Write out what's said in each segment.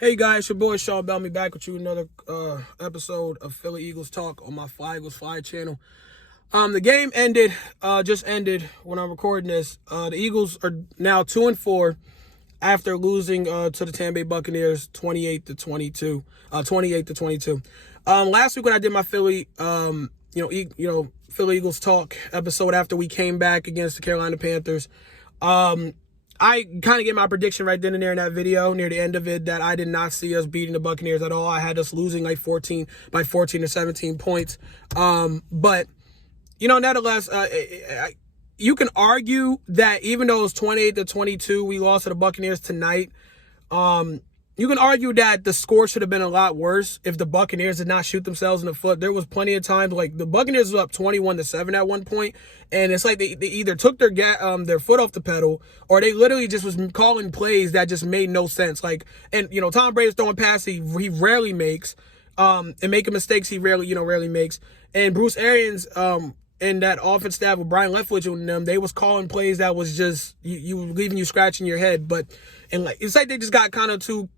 Hey guys, your boy Sean Bellamy back with you another episode of Philly Eagles Talk on my Fly Eagles Fly channel. The game just ended when I'm recording this. The Eagles are now 2-4 after losing to the Tampa Bay Buccaneers 28-22. 28-22. Last week when I did my Philly Philly Eagles Talk episode after we came back against the Carolina Panthers, I kind of gave my prediction right then and there in that video near the end of it that I did not see us beating the Buccaneers at all. I had us losing like 14 or 17 points. But nonetheless, you can argue that even though it was 28-22, we lost to the Buccaneers tonight. You can argue that the score should have been a lot worse if the Buccaneers did not shoot themselves in the foot. There was plenty of times, like the Buccaneers was up 21-7 at one point, and it's like they either took their foot off the pedal, or they literally just was calling plays that just made no sense. Like, and Tom Brady's throwing passes he rarely makes, and making mistakes he rarely makes. And Bruce Arians, and that offense staff with Brian Leftwich and them, they was calling plays that was just you leaving you scratching your head. It's like they just got kind of too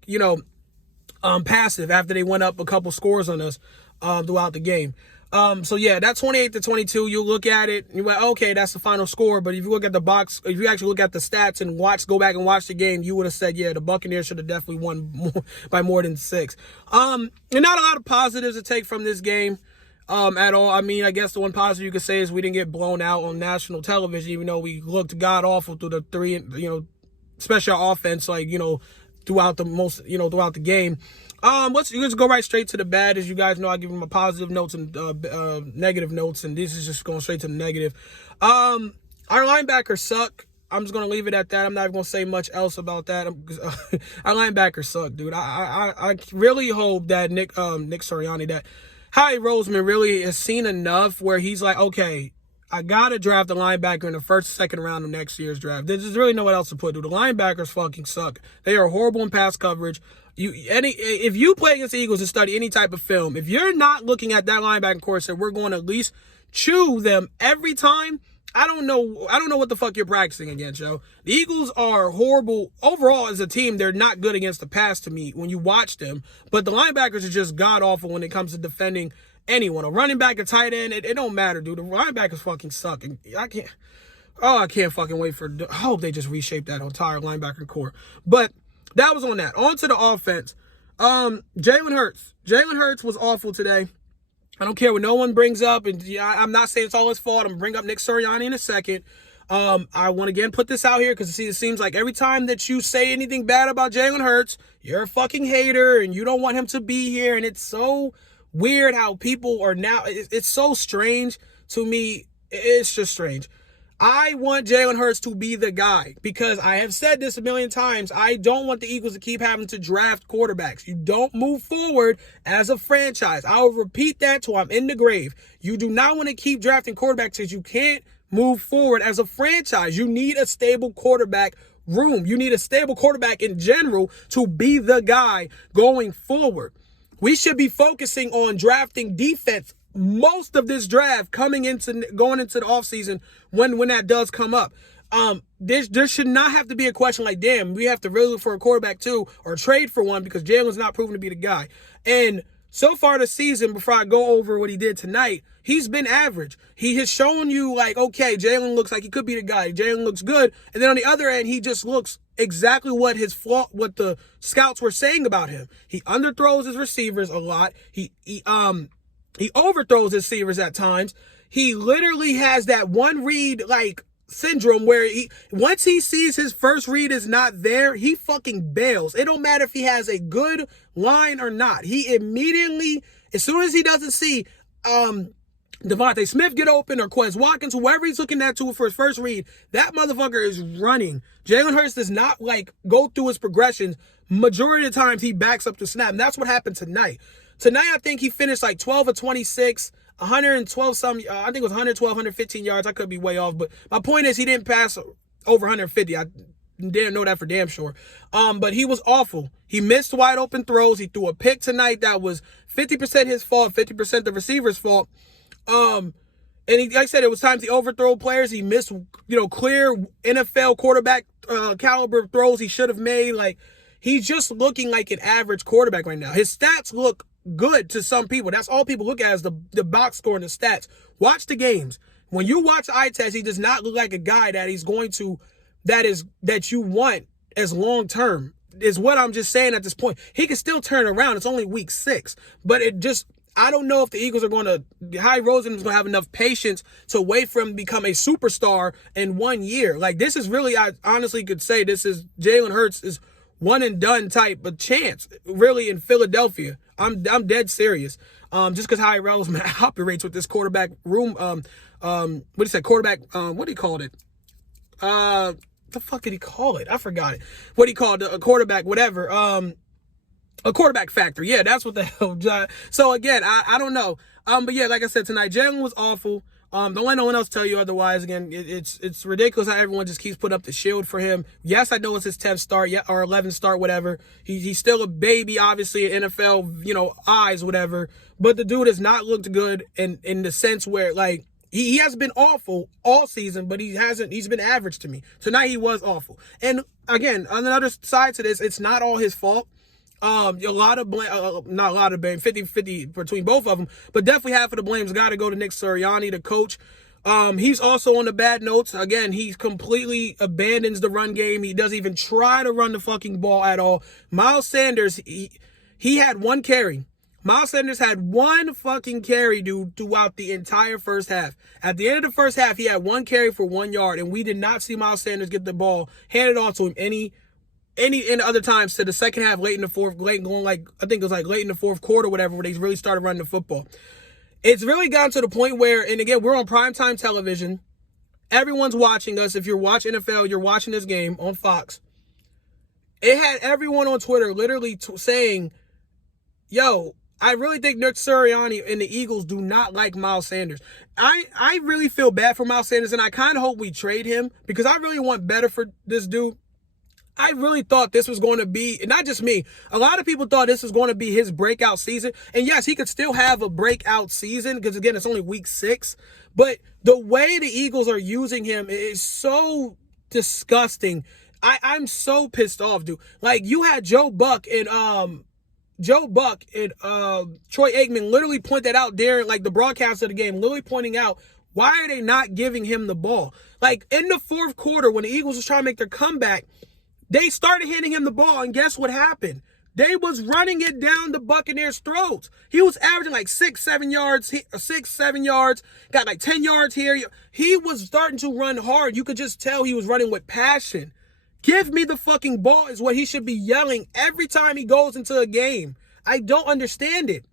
passive after they went up a couple scores on us throughout the game. So yeah, that 28-22, you look at it, you're like, okay, that's the final score. But if you look at the box, if you actually look at the stats and go back and watch the game, you would have said, yeah, the Buccaneers should have definitely won by more than 6. And not a lot of positives to take from this game. At all. I mean, I guess the one positive you could say is we didn't get blown out on national television, even though we looked god awful through the especially our offense, throughout the game. Let's go right straight to the bad. As you guys know, I give them a positive notes and negative notes, and this is just going straight to the negative. Our linebackers suck. I'm just gonna leave it at that. I'm not even gonna say much else about that. Our linebackers suck, dude. I really hope that Nick Sirianni, that Howie Roseman really has seen enough where he's like, okay, I got to draft a linebacker in the first or second round of next year's draft. There's really no one else to put, dude. The linebackers fucking suck. They are horrible in pass coverage. If you play against the Eagles and study any type of film, if you're not looking at that linebacking core and say, we're going to at least chew them every time, I don't know what the fuck you're practicing against, yo. The Eagles are horrible overall as a team. They're not good against the pass to me when you watch them. But the linebackers are just god awful when it comes to defending anyone. A running back, a tight end, it don't matter, dude. The linebackers fucking suck. And I can't fucking wait I hope they just reshape that entire linebacker core. But that was on that. On to the offense. Jalen Hurts. Jalen Hurts was awful today. I don't care what no one brings up, and I'm not saying it's all his fault. I'm going to bring up Nick Sirianni in a second. I want to again put this out here because it seems like every time that you say anything bad about Jalen Hurts, you're a fucking hater and you don't want him to be here. And it's so weird how people are now. It's so strange to me. It's just strange. I want Jalen Hurts to be the guy because I have said this a million times. I don't want the Eagles to keep having to draft quarterbacks. You don't move forward as a franchise. I will repeat that till I'm in the grave. You do not want to keep drafting quarterbacks because you can't move forward as a franchise. You need a stable quarterback room. You need a stable quarterback in general to be the guy going forward. We should be focusing on drafting defense most of this draft going into the offseason when that does come up. There should not have to be a question like, damn, we have to really look for a quarterback too or trade for one because Jalen's not proven to be the guy. And so far this season, before I go over what he did tonight, he's been average. He has shown you like, okay, Jalen looks like he could be the guy. Jalen looks good. And then on the other end, he just looks exactly what the scouts were saying about him. He underthrows his receivers a lot. He overthrows his receivers at times. He literally has that one read syndrome where once he sees his first read is not there, he fucking bails. It don't matter if he has a good line or not. He immediately, as soon as he doesn't see Devontae Smith get open or Quez Watkins, whoever he's looking at to for his first read, that motherfucker is running. Jalen Hurts does not go through his progressions. Majority of the times he backs up the snap, and that's what happened tonight. Tonight, I think he finished 12 of 26, 112 some, I think it was 112, 115 yards. I could be way off, but my point is he didn't pass over 150. I didn't know that for damn sure. But he was awful. He missed wide open throws. He threw a pick tonight that was 50% his fault, 50% the receiver's fault. And like I said, it was times he overthrow players. He missed, clear NFL quarterback caliber throws he should have made. he's just looking like an average quarterback right now. His stats look good to some people. That's all people look at is the box score and the stats. Watch the games. When you watch the eye test, he does not look like a guy that he's going to, that you want as long term, is what I'm just saying at this point. He can still turn around. It's only week 6. But I don't know if the Eagles are going to, Howie Roseman is going to have enough patience to wait for him to become a superstar in 1 year. Like, this is really, I honestly could say this is Jalen Hurts is one and done type of chance, really, in Philadelphia. I'm dead serious. Just because Howie Roseman operates with this quarterback room, what do you say, quarterback, what do you call it? The fuck did he call it? I forgot it. What he called a quarterback, whatever. A quarterback factor. Yeah, that's what the hell. So again, I don't know. But yeah, like I said tonight, Jalen was awful. Don't let no one else tell you otherwise. Again, it's ridiculous how everyone just keeps putting up the shield for him. Yes, I know it's his 10th start, yeah, or 11th start, whatever. He's still a baby, obviously, in NFL, eyes, whatever. But the dude has not looked good in the sense where, like, he has been awful all season, but he's been average to me. Tonight he was awful. And again, on another side to this, it's not all his fault. A lot of blame, not a lot of blame, 50-50 between both of them, but definitely half of the blame's got to go to Nick Sirianni, the coach. He's also on the bad notes. Again, he completely abandons the run game. He doesn't even try to run the fucking ball at all. Miles Sanders, he had 1 carry. Miles Sanders had 1 fucking carry, dude, throughout the entire first half. At the end of the first half, he had 1 carry for 1 yard, and we did not see Miles Sanders get the ball handed off to him any other times to the second half, late in the fourth, late in the fourth quarter, whatever, where they really started running the football. It's really gotten to the point where, and again, we're on primetime television. Everyone's watching us. If you're watching NFL, you're watching this game on Fox. It had everyone on Twitter literally saying, yo, I really think Nick Sirianni and the Eagles do not like Miles Sanders. I really feel bad for Miles Sanders, and I kind of hope we trade him because I really want better for this dude. I really thought this was going to be, not just me, a lot of people thought this was going to be his breakout season. And yes, he could still have a breakout season because, again, it's only week 6. But the way the Eagles are using him is so disgusting. I'm so pissed off, dude. Like, you had Joe Buck and Troy Aikman literally point that out during, like, the broadcast of the game, literally pointing out, why are they not giving him the ball? Like, in the fourth quarter, when the Eagles was trying to make their comeback, they started handing him the ball, and guess what happened? They was running it down the Buccaneers' throats. He was averaging like 6-7 yards, got like 10 yards here. He was starting to run hard. You could just tell he was running with passion. Give me the fucking ball is what he should be yelling every time he goes into a game. I don't understand it.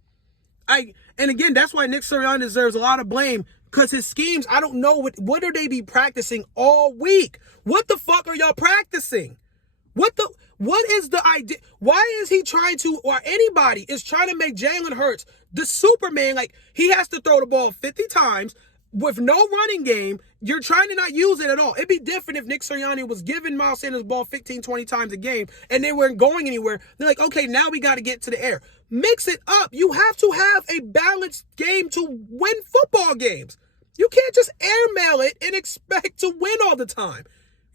And again, that's why Nick Sirianni deserves a lot of blame, because his schemes, I don't know, what are they be practicing all week? What the fuck are y'all practicing? What is the idea? Why is he trying to, or anybody is trying to make Jalen Hurts the Superman? Like, he has to throw the ball 50 times with no running game. You're trying to not use it at all. It'd be different if Nick Sirianni was giving Miles Sanders the ball 15, 20 times a game and they weren't going anywhere. They're like, okay, now we got to get to the air. Mix it up. You have to have a balanced game to win football games. You can't just airmail it and expect to win all the time.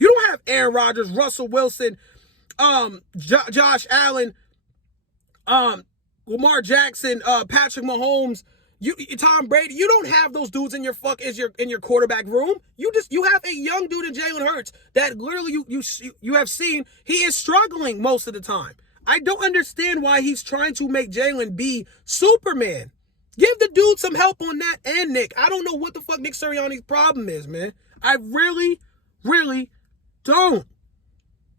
You don't have Aaron Rodgers, Russell Wilson, Josh Allen, Lamar Jackson, Patrick Mahomes, Tom Brady. You don't have those dudes in your quarterback room. You have a young dude in Jalen Hurts that literally you have seen he is struggling most of the time. I don't understand why he's trying to make Jalen be Superman. Give the dude some help on that and Nick. I don't know what the fuck Nick Sirianni's problem is, man. I really, really don't.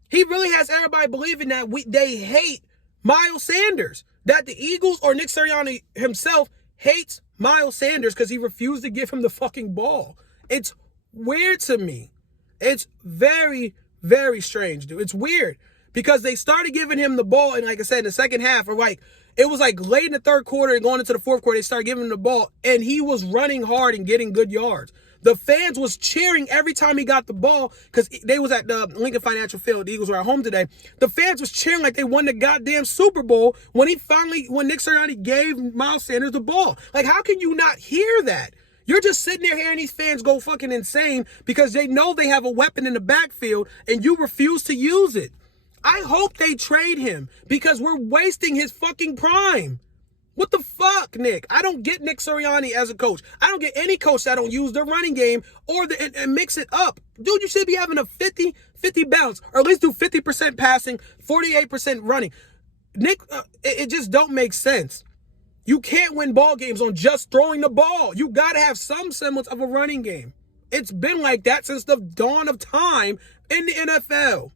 He really has everybody believing that they hate Miles Sanders. That the Eagles or Nick Sirianni himself hates Miles Sanders because he refused to give him the fucking ball. It's weird to me. It's very, very strange, dude. It's weird because they started giving him the ball, and like I said, in the second half, or like, it was like late in the third quarter and going into the fourth quarter, they started giving him the ball, and he was running hard and getting good yards. The fans was cheering every time he got the ball because they was at the Lincoln Financial Field. The Eagles were at home today. The fans was cheering like they won the goddamn Super Bowl when Nick Sirianni gave Miles Sanders the ball. Like, how can you not hear that? You're just sitting there hearing these fans go fucking insane because they know they have a weapon in the backfield and you refuse to use it. I hope they trade him because we're wasting his fucking prime. What the fuck, Nick? I don't get Nick Sirianni as a coach. I don't get any coach that don't use the running game or and mix it up. Dude, you should be having a 50 bounce, or at least do 50% passing, 48% running. Nick, it just don't make sense. You can't win ball games on just throwing the ball. You got to have some semblance of a running game. It's been like that since the dawn of time in the NFL.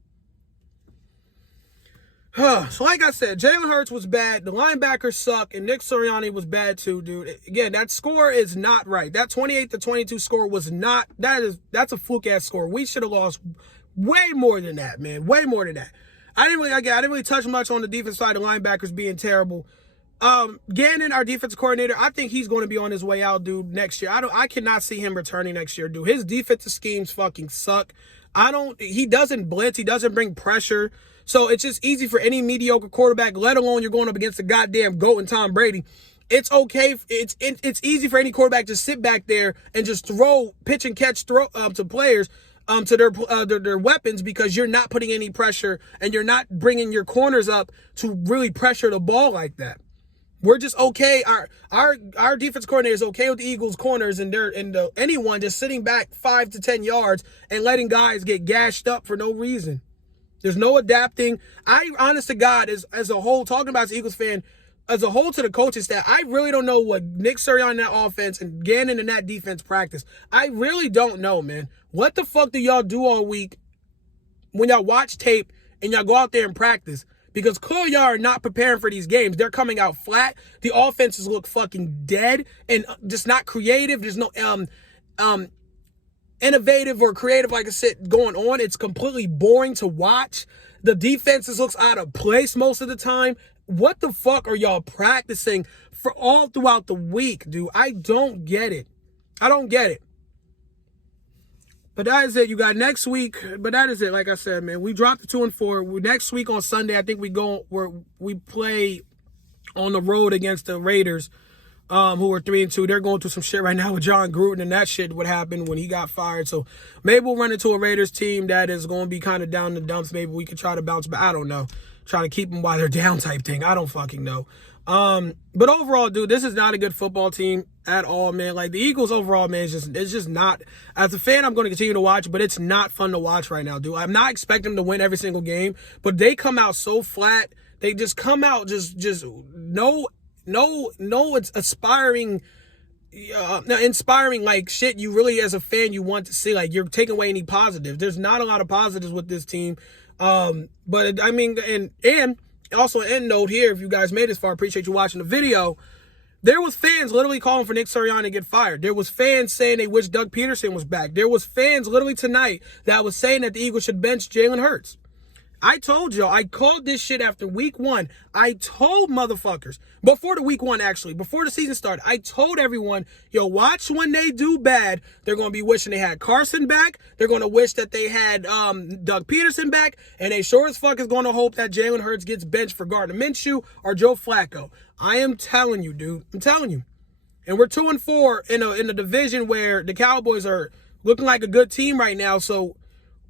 So like I said, Jalen Hurts was bad. The linebackers suck, and Nick Sirianni was bad too, dude. Again, that score is not right. That 28-22 score was not. That's a fluke ass score. We should have lost way more than that, man. Way more than that. I didn't really touch much on the defense side. The linebackers being terrible. Gannon, our defensive coordinator, I think he's going to be on his way out, dude, next year. I cannot see him returning next year, dude. His defensive schemes fucking suck. He doesn't blitz. He doesn't bring pressure. So it's just easy for any mediocre quarterback, let alone you're going up against the goddamn GOAT and Tom Brady. It's okay. It's easy for any quarterback to sit back there and just pitch and catch to players, to their weapons, because you're not putting any pressure and you're not bringing your corners up to really pressure the ball like that. We're just okay. Our defense coordinator is okay with the Eagles' corners and anyone just sitting back 5 to 10 yards and letting guys get gashed up for no reason. There's no adapting. Honest to God, as a whole, talking about as an Eagles fan, as a whole to the coaching staff, I really don't know what Nick Sirianni in that offense and Gannon in that defense practice. I really don't know, man. What the fuck do y'all do all week when y'all watch tape and y'all go out there and practice? Because clearly y'all are not preparing for these games. They're coming out flat. The offenses look fucking dead and just not creative. There's no innovative or creative, like I said, going on. It's completely boring to watch. The defenses looks out of place most of the time. What the fuck are y'all practicing for all throughout the week, dude? I don't get it. I don't get it. But that is it. You got next week. But that is it. Like I said, man, we dropped the 2-4. Next week on Sunday, I think we play on the road against the Raiders, who are 3-2. They're going through some shit right now with John Gruden, and that shit would happen when he got fired. So maybe we'll run into a Raiders team that is going to be kind of down in the dumps. Maybe we could try to bounce back. I don't know. Try to keep them while they're down type thing. I don't fucking know. But overall, dude, this is not a good football team at all, man. Like, the Eagles overall, man, it's just not. As a fan, I'm going to continue to watch, but it's not fun to watch right now, dude. I'm not expecting them to win every single game, but they come out so flat. They just come out just no, it's inspiring like shit you really, as a fan, you want to see. Like, you're taking away any positives. There's not a lot of positives with this team. But I mean, and also an end note here, if you guys made this far, I appreciate you watching the video. There was fans literally calling for Nick Sirianni to get fired. There was fans saying they wish Doug Peterson was back. There was fans literally tonight that was saying that the Eagles should bench Jalen Hurts. I told y'all, I called this shit after week 1. I told motherfuckers, before the season started, I told everyone, yo, watch when they do bad. They're going to be wishing they had Carson back. They're going to wish that they had Doug Peterson back. And they sure as fuck is going to hope that Jalen Hurts gets benched for Gardner Minshew or Joe Flacco. I am telling you, dude. I'm telling you. And we're 2-4 in a division where the Cowboys are looking like a good team right now. So,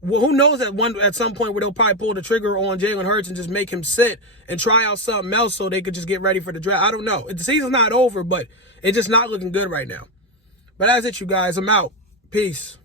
well, who knows at some point where they'll probably pull the trigger on Jalen Hurts and just make him sit and try out something else so they could just get ready for the draft. I don't know. The season's not over, but it's just not looking good right now. But that's it, you guys. I'm out. Peace.